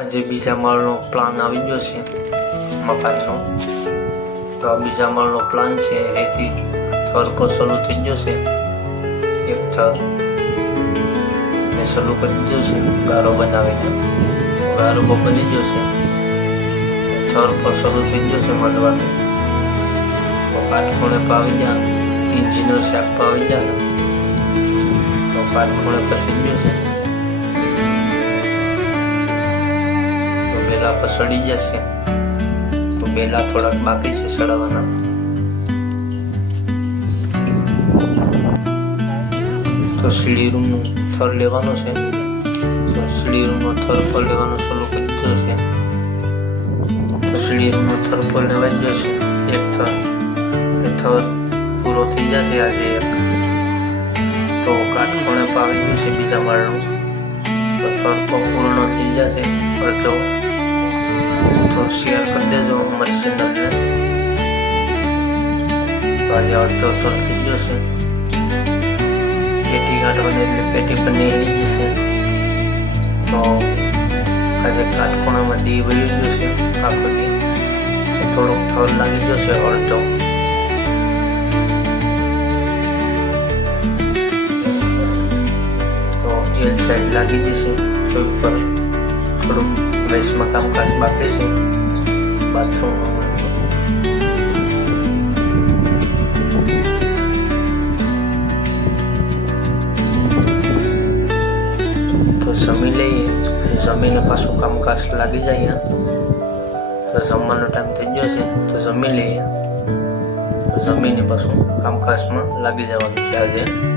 આજે બીજા માળનો પ્લાન આવી ગયો છે મકાનનો. તો આ બીજા માળનો પ્લાન છે. રેતી થર પર શરૂ થઈ ગયો છે. એક થર મેં શરૂ કરી દીધો છે ગારો બનાવીને. ગારો બની ગયો છે. થર પર શરૂ થઈ ગયો છે માંડવાનું. તો કાટખૂણે પાવી જા ઇન્જિનિયર શાક પાવી જા તો કાટખૂણે પર થઈ ગયો છે. બેલા પર સડી જશે. તો બેલા થોડાક બાકી છે સડાવવાના. તો સીડી રૂમનું થર લેવાનો છે. તો સીડી રૂમનો થર પર લેવાનો શરૂ કરી દીધો છે. તો સીડી રૂમનો થર પર લેવાઈ ગયો છે એક થર. એ થર પૂરો થઈ જશે આજે એક. તો કાટખૂણે પાવી ગયું છે બીજા માળનું. તો થર પર પૂર્ણ થઈ જશે અડધો. તો શેર કરી દેજો અમારી ચેનલને. તો આજે અડધો થર થઈ ગયો છે. પેટી કાઢવાની એટલે પેટી પર નીકળી જશે. તો આજે કાટખૂણામાં દી વહી ગયો છે આખો દી. થોડોક થર લાગી ગયો છે અડધો. તો એલ સાઈઝ લાગી જશે. તો ઉપર થોડુંક વેસ્ટમાં કામકાજ બાકી છે બાથરૂમનું. તો જમી લઈએ. જમીને પાછું કામકાજ લાગી જાય. તો જમવાનો ટાઈમ થઈ ગયો છે તો જમી લઈએ. તો જમીને પાછું કામકાજમાં લાગી જવાનું છે આજે.